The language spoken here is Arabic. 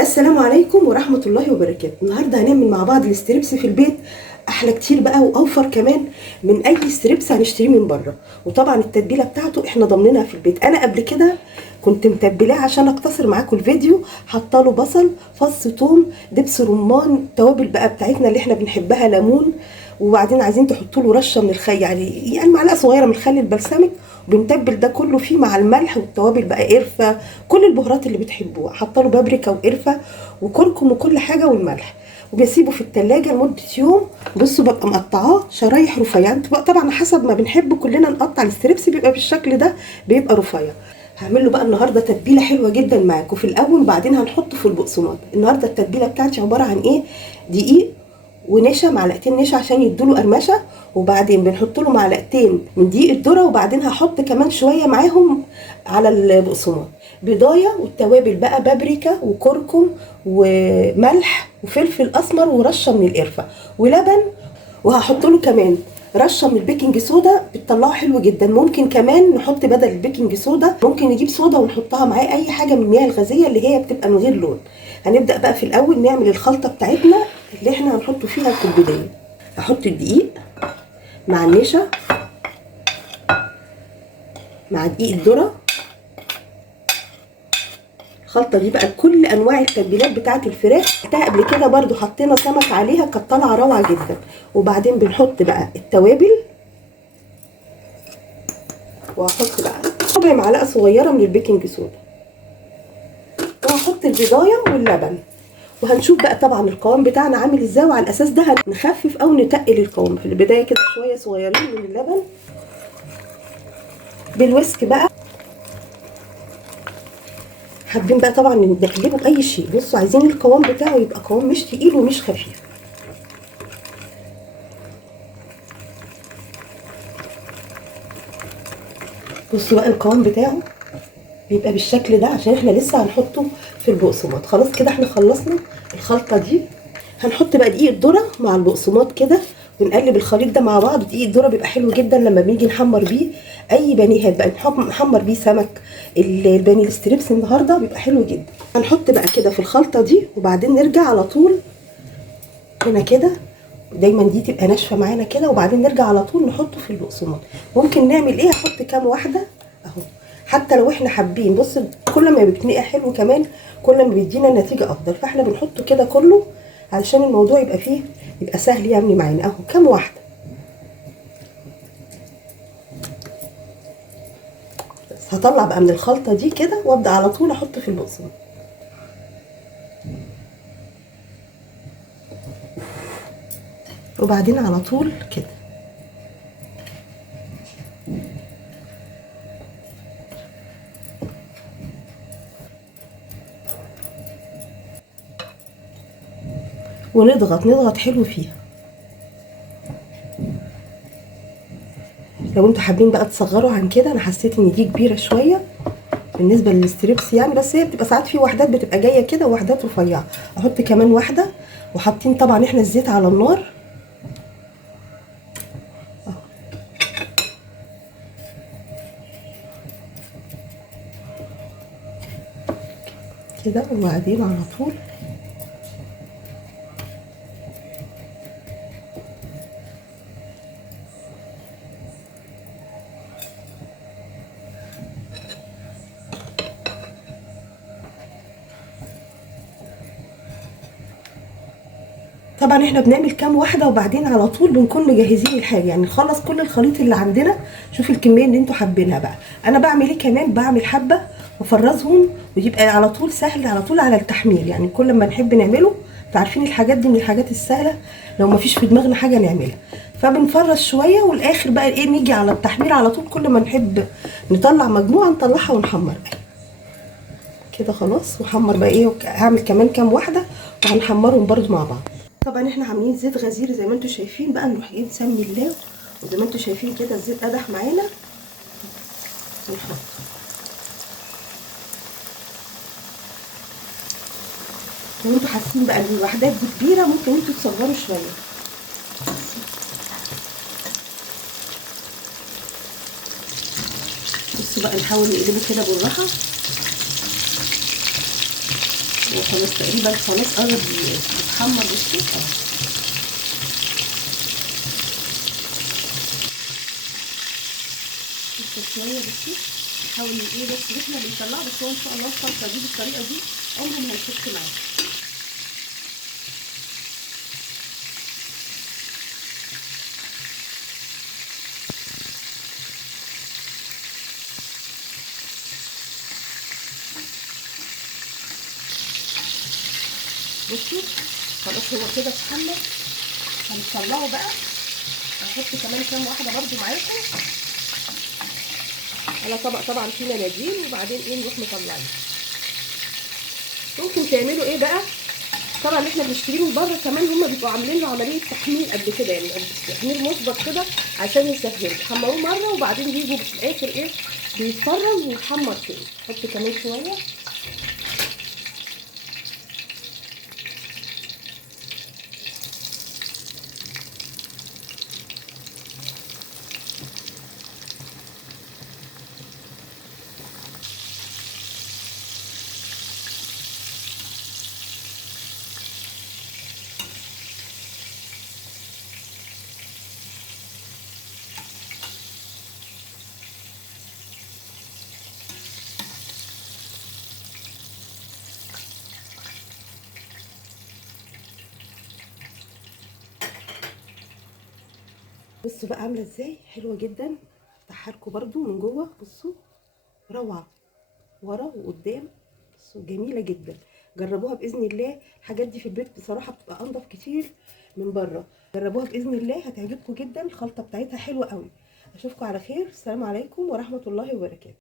السلام عليكم ورحمة الله وبركاته. النهاردة هنعمل مع بعض الستريبس في البيت، احلى كتير بقى واوفر كمان من اي ستريبس هنشتريه من بره. وطبعا التتبيله بتاعته احنا ضامنينها في البيت. انا قبل كده كنت متبلاه عشان اقتصر معاكم الفيديو، حاطه له بصل، فص ثوم، دبس رمان، التوابل بقى بتاعتنا اللي احنا بنحبها، ليمون، وبعدين عايزين تحطوا له رشه من الخل، يعني معلقه صغيره من الخل البلسمك، وبنتبل ده كله فيه مع الملح والتوابل بقى، قرفه، كل البهارات اللي بتحبوها، حاطه له بابريكا وقرفه وكركم وكل حاجه والملح، وبسيبه في التلاجة لمدة يوم. بصوا ببقى مقطعاه شرايح رفيعة، طبعا حسب ما بنحب كلنا نقطع الستريبس بيبقى بالشكل ده، بيبقى رفيع. هعمل له بقى النهارده تتبيله حلوه جدا معاكم في الاول، وبعدين هنحطه في البقسماط. النهارده التتبيله بتاعتي عباره عن ايه؟ دقيق ونشا، معلقتين نشا عشان يدوله قرمشه، وبعدين بنحط له معلقتين من دقيق الذره، وبعدين هحط كمان شويه معاهم على البقسماط بيضايه، والتوابل بقى بابريكا وكركم وملح وفلفل اسمر ورشه من القرفه ولبن، وهحط له كمان رشه من البيكنج صودا بتطلعه حلو جدا. ممكن كمان نحط بدل البيكنج صودا، ممكن نجيب صودا ونحطها معاه، اي حاجه من المياه الغازيه اللي هي بتبقى من غير لون. هنبدا بقى في الاول نعمل الخلطه بتاعتنا اللي احنا هنحطه فيها في البدايه. هحط الدقيق مع النشا مع دقيق الذره. الخلطه دي بقى كل انواع التتبيلات بتاعه الفراخ بتاعها، قبل كده برده حطينا سمك عليها كانت طالعه روعه جدا. وبعدين بنحط بقى التوابل، وهحط بقى ربع معلقه صغيره من البيكنج صودا، وهحط البيضايه واللبن، وهنشوف بقى طبعا القوام بتاعنا عامل ازاي، وعلى الاساس ده هنخفف او نتقل القوام. في البدايه كده شويه صغيرين من اللبن بالويسك بقى. حابين بقى طبعا نقلبه باي شيء. بصوا عايزين القوام بتاعه يبقى قوام مش تقيل ومش خفيف. بصوا بقى القوام بتاعه بيبقى بالشكل ده عشان احنا لسه هنحطه في البقسماط. خلاص كده احنا خلصنا الخلطه دي. هنحط بقى دقيق الذره مع البقسماط كده، ونقلب الخليط ده مع بعض. دقيق الذره بيبقى حلو جدا لما بنيجي نحمر بيه اي بانيهات بقى، نحمر بيه سمك، البانيه الستريبس النهارده بيبقى حلو جدا. هنحط بقى كده في الخلطه دي، وبعدين نرجع على طول هنا كده، دايما دي تبقى ناشفه معانا كده، وبعدين نرجع على طول نحطه في البقسماط. ممكن نعمل ايه، احط كام واحده اهو، حتى لو احنا حابين. بص كل ما بيتنقع حلو كمان كل ما بيدينا نتيجه افضل، فاحنا بنحطه كده كله علشان الموضوع يبقى فيه يبقى سهل يعني معانا. اهو كام واحده بس. هطلع بقى من الخلطه دي كده وابدا على طول احط في البقسماط. وبعدين على طول كده ونضغط حلو فيها. لو انتوا حابين بقى تصغروا عن كده، انا حسيت ان دي كبيره شويه بالنسبه للستريبس يعني، بس هي بتبقى ساعات في وحدات بتبقى جايه كده ووحدات رفيعه. احط كمان واحده، وحاطين طبعا احنا الزيت على النار كده، وبعدين على طول طبعا احنا بنعمل كام واحده، وبعدين على طول بنكون مجهزين الحاجه، يعني نخلص كل الخليط اللي عندنا. شوف الكميه اللي انتوا حابينها بقى. انا بعمل ايه كمان، بعمل حبه وافرزهم، ويبقى على طول سهل على طول على التحميل. يعني كل ما نحب نعمله، انتوا عارفين الحاجات دي من الحاجات السهله لو ما فيش في دماغنا حاجه نعملها، فبنفرز شويه، والاخر بقى ايه، نيجي على التحميل على طول. كل ما نحب نطلع مجموعه نطلعها ونحمر كده. خلاص وحمر بقى ايه، هعمل كمان كام واحده وهنحمرهم برده مع بعض. طبعا احنا عاملين زيت غزير زي ما انتم شايفين بقى، نروح ايه نسمي الله، وزي ما انتم شايفين كده الزيت قدح معانا، ونحط. لو انتوا حاسين بقى ان الوحدات دي كبيره، ممكن انتوا تصغروا شويه. بصوا بقى نحاول نقلبه كده بالراحه. وخلاص تقريبا خلاص قرب يتحمر. بصوا شويه. بصوا نحاول ايه بس احنا بنطلعه، بس هو ان شاء الله الصلصه دي بالطريقه دي عمره ما هيفك معاك. بصوا خلاص هو كده اتحمر، هنطلعه بقى. هحط كمان كام واحده برده معاكم على طبق طبعا فيه مناديل، وبعدين ايه نروح مطلعين. ممكن تعملوا ايه بقى، طبعا احنا بنشتريه من بره كمان، هم بيبقوا عاملين له عمليه تحمير قبل كده، يعني تحمير مسبق كده عشان يسهلوا، يحمروه مره وبعدين يجوا في الاخر ايه بيتفرم ويتحمر تاني. حط كمان شويه. بصوا بقى عامله ازاي، حلوه جدا. افتحها لكم برده من جوه. بصوا روعه، ورا وقدام. بصوا جميله جدا. جربوها باذن الله. الحاجات دي في البيت بصراحه بتبقى انضف كتير من بره. جربوها باذن الله هتعجبكم جدا. الخلطه بتاعتها حلوه قوي. اشوفكم على خير. السلام عليكم ورحمه الله وبركاته.